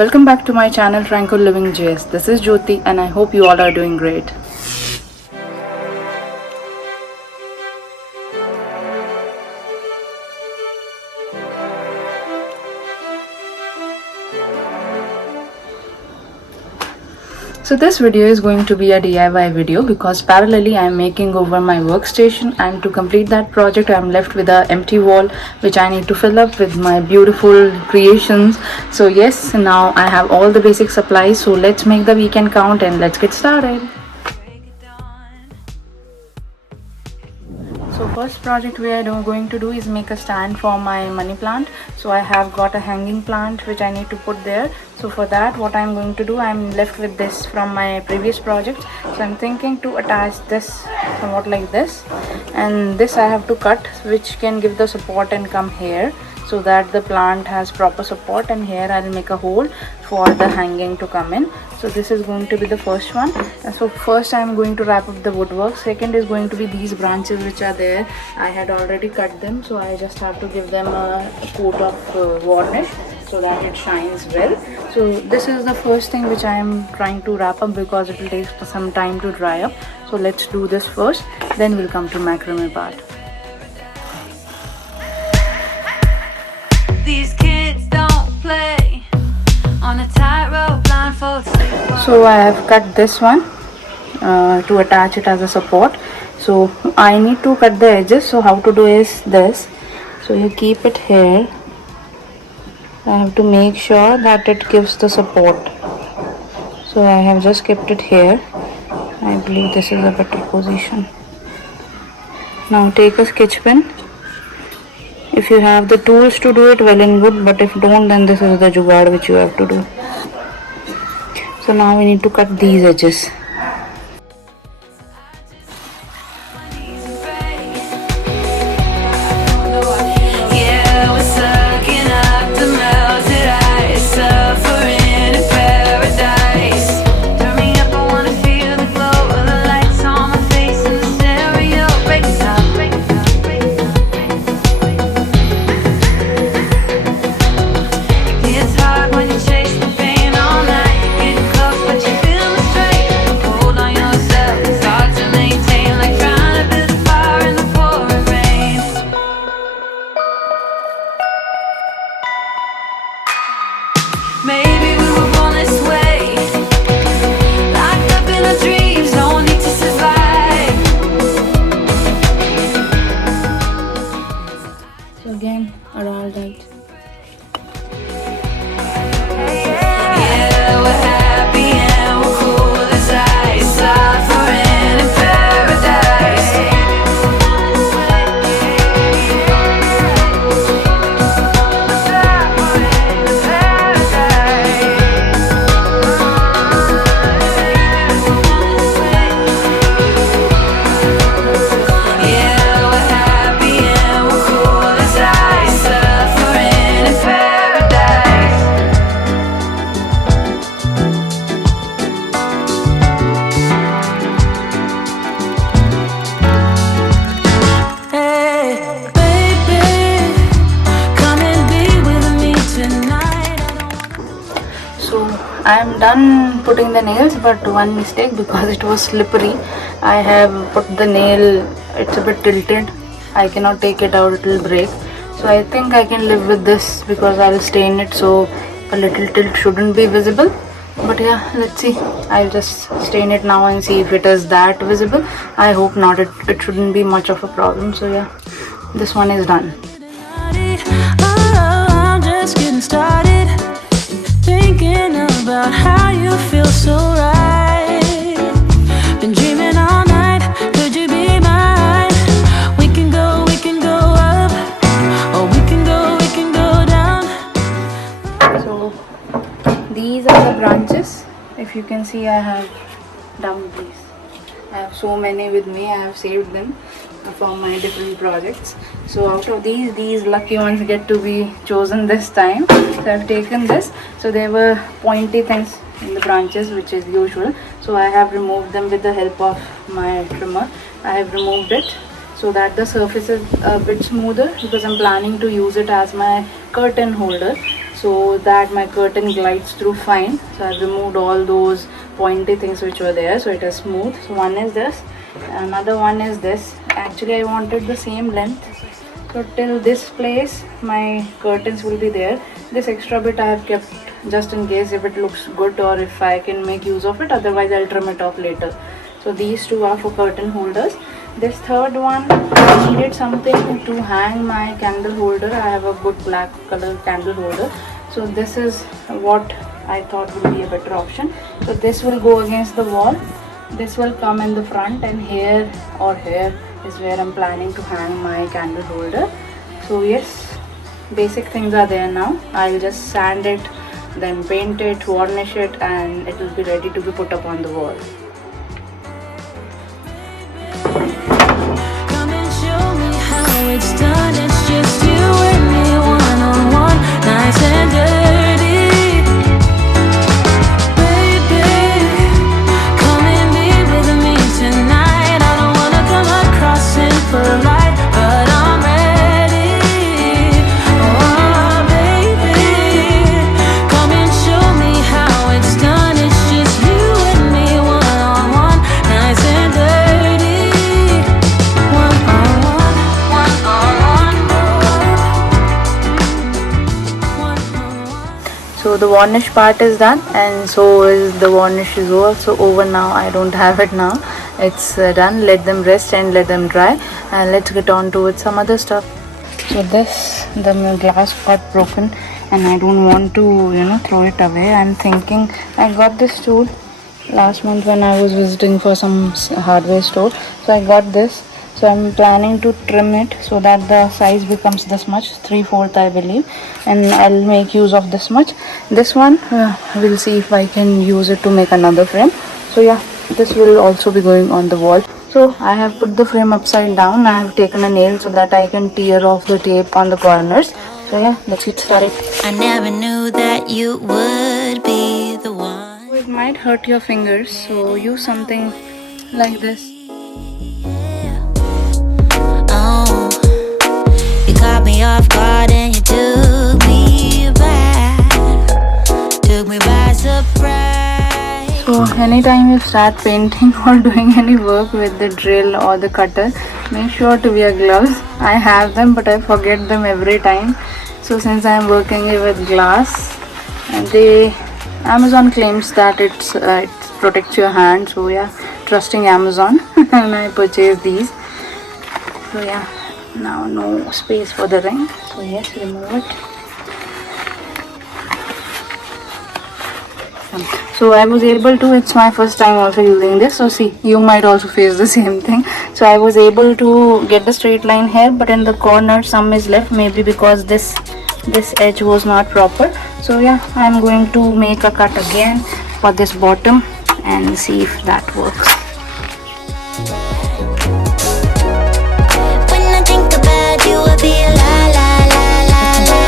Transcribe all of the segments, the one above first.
Welcome back to my channel TranquillivingJS. This is Jyoti and I hope you all are doing great. So this video is going to be a DIY video because parallelly I am making over my workstation, and to complete that project I am left with an empty wall which I need to fill up with my beautiful creations. So yes, now I have all the basic supplies, so let's make the weekend count and let's get started. So first project we are going to do is make a stand for my money plant. So I have got a hanging plant which I need to put there. So for that what I'm going to do, I'm left with this from my previous project. So I'm thinking to attach this somewhat like this, and this I have to cut which can give the support and come here, so that the plant has proper support, and here I'll make a hole for the hanging to come in. So this is going to be the first one. And so first I'm going to wrap up the woodwork. Second is going to be these branches which are there. I had already cut them, so I just have to give them a coat of varnish so that it shines well. So this is the first thing which I am trying to wrap up because it will take some time to dry up. So let's do this first, then we'll come to macrame part. These kids don't play on a tightrope blindfold. So I have cut this one to attach it as a support. So I need to cut the edges. So how to do is this. So you keep it here. I have to make sure that it gives the support. So I have just kept it here. I believe this is a better position. Now take a sketch pen. If you have the tools to do it, well and good, but if don't, then this is the jugaad which you have to do. So now we need to cut these edges. So again, Araldite. Yeah, we're happy and we're cool as ice, suffering in paradise. Yeah, we're happy and we're cool as ice, suffering in paradise. Hey, baby, come and be with me tonight. So I am done putting the nails, but one mistake, because it was slippery. I have put the nail, it's a bit tilted. I cannot take it out, it will break. So I think I can live with this because I will stain it, so a little tilt shouldn't be visible. But yeah, let's see. I'll just stain it now and see if it is that visible. I hope not. It shouldn't be much of a problem. So yeah, this one is done. Oh, I'm just getting started, thinking about how you feel so right. Been dreaming all night, could you be mine? We can go up, or we can go down. So these are the branches. If you can see, I have done these. I have so many with me. I have saved them from my different projects. So out of these lucky ones get to be chosen this time. So I've taken this. So there were pointy things in the branches, which is usual. So I have removed them with the help of my trimmer. I have removed it so that the surface is a bit smoother, because I'm planning to use it as my curtain holder. so that my curtain glides through fine. So I've removed all those pointy things which were there, so it is smooth. So one is this, another one is this. Actually I wanted the same length, so till this place my curtains will be there. This extra bit I have kept just in case if it looks good or if I can make use of it, otherwise I'll trim it off later. So these two are for curtain holders. This third one, I needed something to hang my candle holder. I have a good black color candle holder, so this is what I thought would be a better option. So this will go against the wall, this will come in the front, and here or here is where I'm planning to hang my candle holder. So yes, basic things are there now. I'll just sand it, then paint it, varnish it, and it will be ready to be put up on the wall. Come and show me how it's done. It's just you and me, one on one, nice and dirty. Baby, come and be with me tonight. I don't wanna come across impolite, but I'm ready. Oh baby, come and show me how it's done. It's just you and me, one on one, nice and dirty. One on one, one on one. So the varnish part is done, and so is the varnish is also over now. I don't have it now. It's done. Let them rest and let them dry, and let's get on to with some other stuff. So the glass got broken and I don't want to throw it away. I'm thinking, I got this tool last month when I was visiting for some hardware store, so I got this. So I'm planning to trim it so that the size becomes this much, 3/4 I believe, and I'll make use of this much. This one we'll see if I can use it to make another frame. So yeah, this will also be going on the wall. So I have put the frame upside down. I have taken a nail so that I can tear off the tape on the corners. So yeah, let's get started. I never knew that you would be the one. It might hurt your fingers, so use something like this. Oh, you caught me off guard and you took me by surprise. So anytime you start painting or doing any work with the drill or the cutter, make sure to wear gloves. I have them but I forget them every time. So since I am working with glass, and Amazon claims that it protects your hand, so yeah, trusting Amazon and I purchased these. So yeah, now no space for the ring, so yes, remove it. So I was able to, it's my first time also using this, so see, you might also face the same thing. So I was able to get the straight line here, but in the corner some is left, maybe because this edge was not proper. So yeah, I'm going to make a cut again for this bottom and see if that works. When I think about you, I feel la la la la la.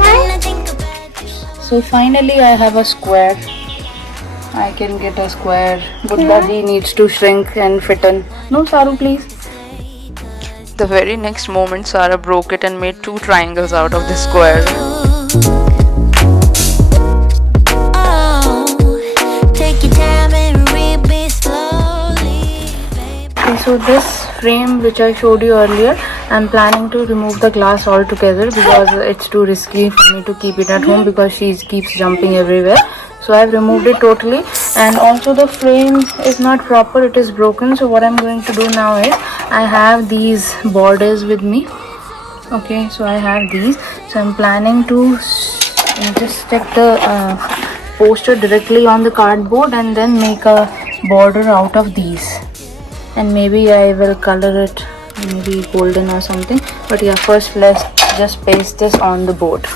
When I think about you, So finally I have a square. I can get a square, but body needs to shrink and fit in. No, Saru, please. The very next moment Sarah broke it and made 2 triangles out of the square. oh, take your time and read me slowly, baby. Okay, so this frame which I showed you earlier, I'm planning to remove the glass altogether because it's too risky for me to keep it at home because she keeps jumping everywhere. So I've removed it totally, and also the frame is not proper, it is broken. So what I'm going to do now is, I have these borders with me. Okay, so I have these, so I'm planning to just stick the poster directly on the cardboard and then make a border out of these, and maybe I will color it maybe golden or something. But yeah, first let's just paste this on the board.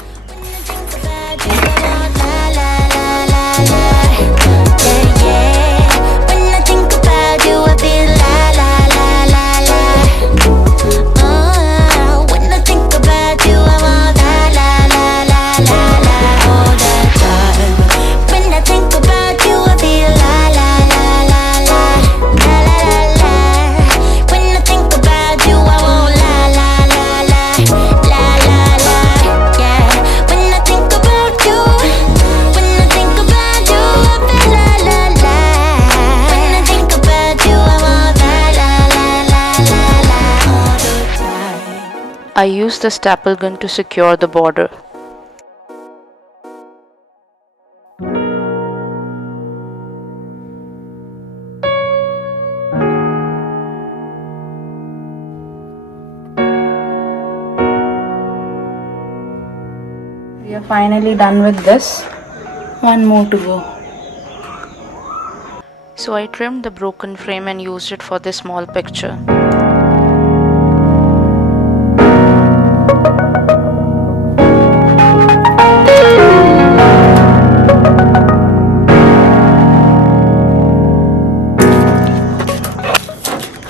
I used the staple gun to secure the border. We are finally done with this. One more to go. So I trimmed the broken frame and used it for this small picture.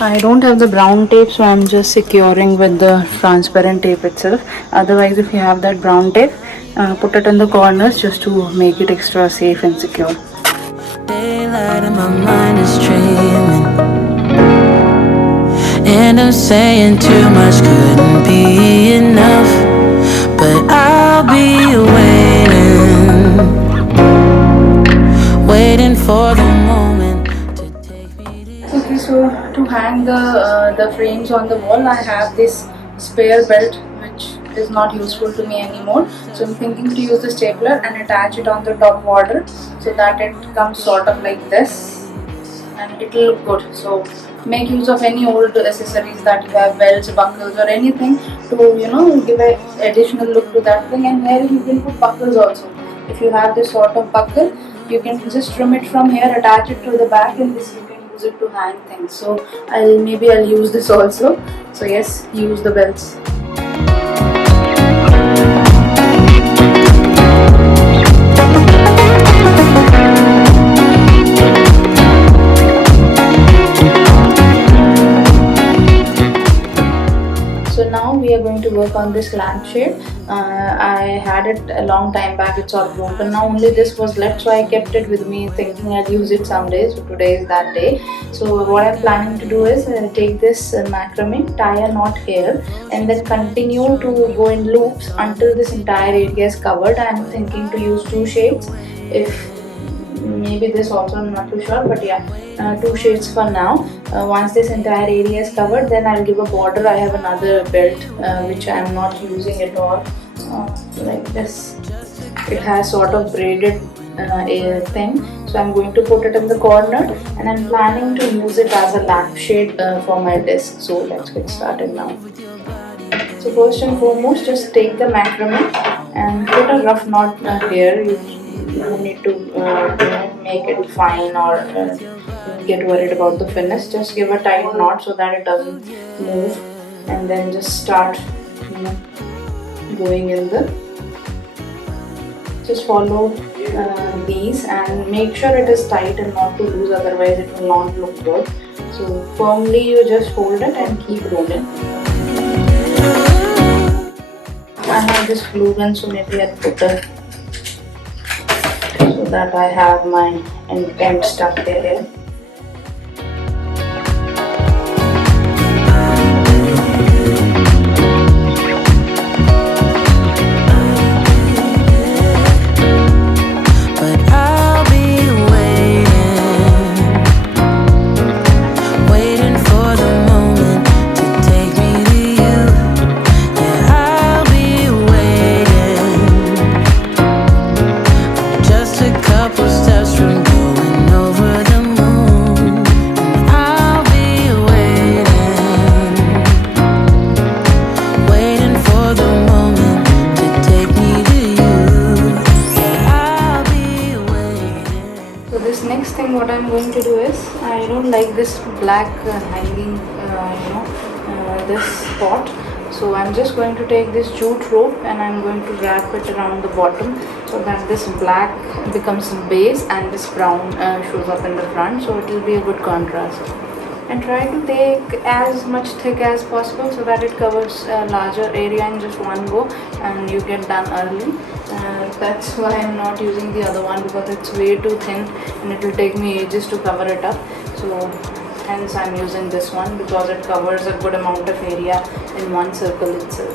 I don't have the brown tape, so I'm just securing with the transparent tape itself. Otherwise, if you have that brown tape, put it in the corners just to make it extra safe and secure. Daylight and my mind is dreaming, and I'm saying too much couldn't be enough, but I'll be waiting for the moment to take me to. Okay, so to hang the frames on the wall, I have this spare belt which is not useful to me anymore. So I'm thinking to use the stapler and attach it on the top border so that it comes sort of like this, and it will look good. So make use of any old accessories that you have, belts, buckles or anything, to give an additional look to that thing. And here you can put buckles also. If you have this sort of buckle, you can just trim it from here, attach it to the back, and this you can use it to hang things. So I'll use this also. So yes, use the belts. So now we are going to work on this lampshade. I had it a long time back, it's all broken. Now only this was left, so I kept it with me thinking I'll use it someday. So today is that day. So what I'm planning to do is take this macrame, tie a knot here, and then continue to go in loops until this entire area is covered. I'm thinking to use two shades. If maybe this also, I'm not too sure, but yeah, two shades for now. Once this entire area is covered, then I'll give a border. I have another belt which I am not using at all, like this. It has sort of braided thing, so I'm going to put it in the corner, and I'm planning to use it as a lampshade for my desk. So let's get started now. So first and foremost, just take the macrame and put a rough knot here. You don't need to make it fine or get worried about the finish. Just give a tight knot so that it doesn't move, and then just start going in the. Just follow these and make sure it is tight and not too loose, otherwise it will not look good. So firmly you just hold it and keep rolling. I have this glue gun, so maybe I'll put a so that I have my end stuck there. Next thing what I'm going to do is, I don't like this black hanging this spot, so I'm just going to take this jute rope and I'm going to wrap it around the bottom so that this black becomes base and this brown shows up in the front, so it will be a good contrast. And try to take as much thick as possible so that it covers a larger area in just one go and you get done early. That's why I'm not using the other one, because it's way too thin and it will take me ages to cover it up. So hence I'm using this one, because it covers a good amount of area in one circle itself.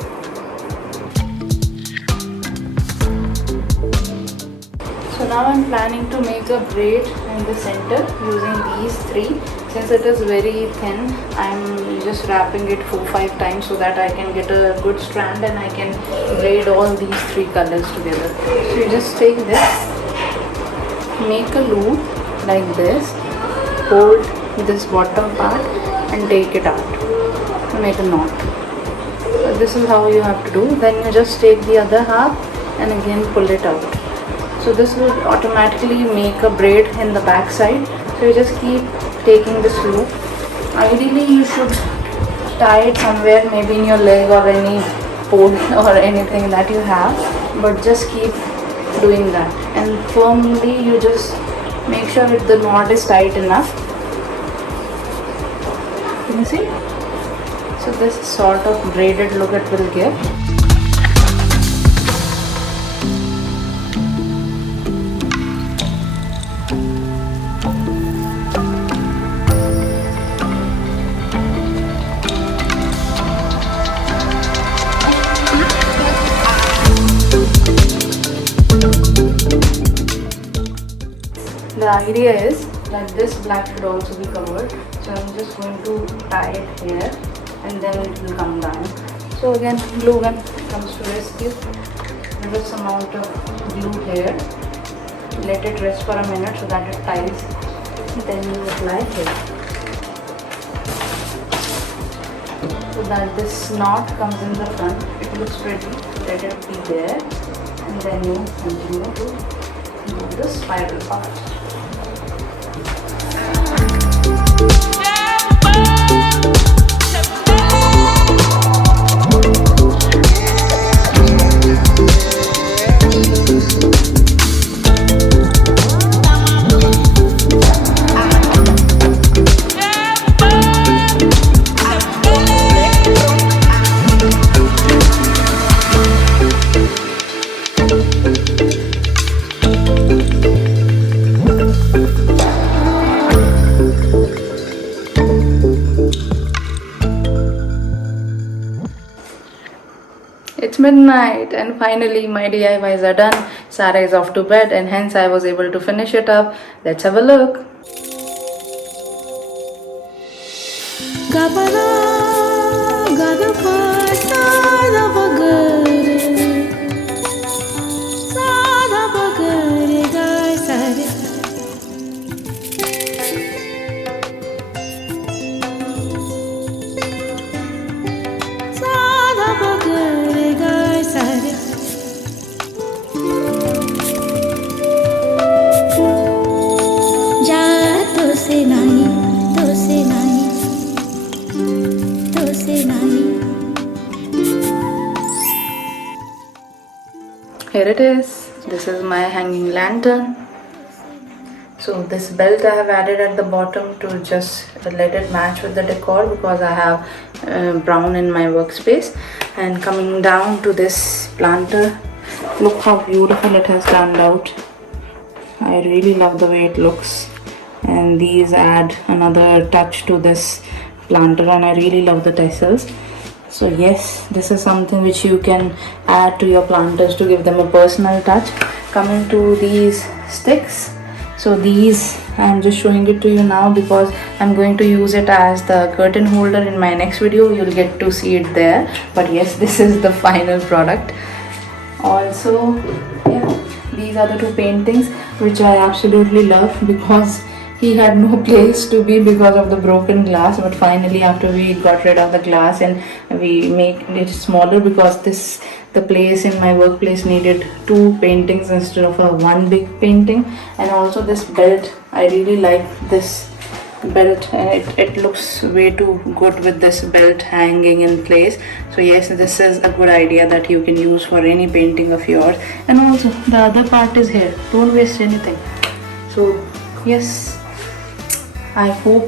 So So now I'm planning to make a braid in the center using these three. Since it is very thin, I'm just wrapping it 4-5 times so that I can get a good strand and I can braid all these three colors together. So you just take this, make a loop like this, hold this bottom part and take it out to make a knot. So this is how you have to do. Then you just take the other half and again pull it out. So this will automatically make a braid in the back side. So you just keep taking this loop. Ideally you should tie it somewhere, maybe in your leg or any pole or anything that you have, but just keep doing that and firmly you just make sure that the knot is tight enough. Can you see? So this sort of braided look it will give. The idea is that this black should also be covered, so I'm just going to tie it here and then it will come down. So again, glue gun comes to rescue. Give us amount of glue here, let it rest for a minute so that it ties, then you apply here so that this knot comes in the front. It looks pretty, let it be there, and then you continue to do the spiral part. It's midnight and finally my DIYs are done. Sarah is off to bed and hence I was able to finish it up. Let's have a look. Here it is. This is my hanging lantern. So this belt I have added at the bottom to just let it match with the decor because I have brown in my workspace. And coming down to this planter, look how beautiful it has turned out. I really love the way it looks, and these add another touch to this planter, and I really love the tassels. So yes, this is something which you can add to your planters to give them a personal touch. Coming to these sticks, so these I'm just showing it to you now because I'm going to use it as the curtain holder in my next video. You'll get to see it there, but yes, this is the final product. Also, yeah, these are the two paintings which I absolutely love because he had no place to be because of the broken glass, but finally after we got rid of the glass and we made it smaller because the place in my workplace needed two paintings instead of one big painting. And also this belt, I really like this belt and it looks way too good with this belt hanging in place. So yes, this is a good idea that you can use for any painting of yours. And also the other part is here, don't waste anything. So yes, I hope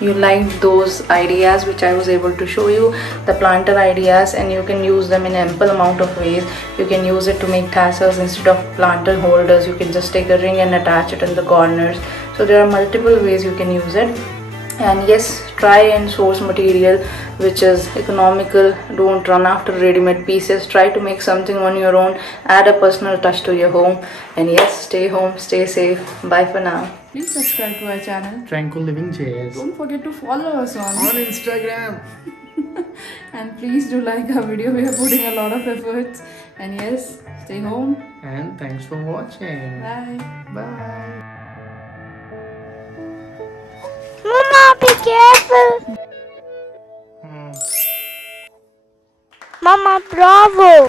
you liked those ideas which I was able to show you, the planter ideas, and you can use them in ample amount of ways. You can use it to make tassels instead of planter holders. You can just take a ring and attach it in the corners. So there are multiple ways you can use it. And yes, try and source material which is economical. Don't run after ready-made pieces. Try to make something on your own. Add a personal touch to your home. And yes, stay home, stay safe. Bye for now. Please subscribe to our channel TranquillivingJS Don't forget to follow us on Instagram. and please do like our video. We are putting a lot of efforts. And yes, stay home. And thanks for watching. Bye. Bye. Mama, be careful. Mama, bravo.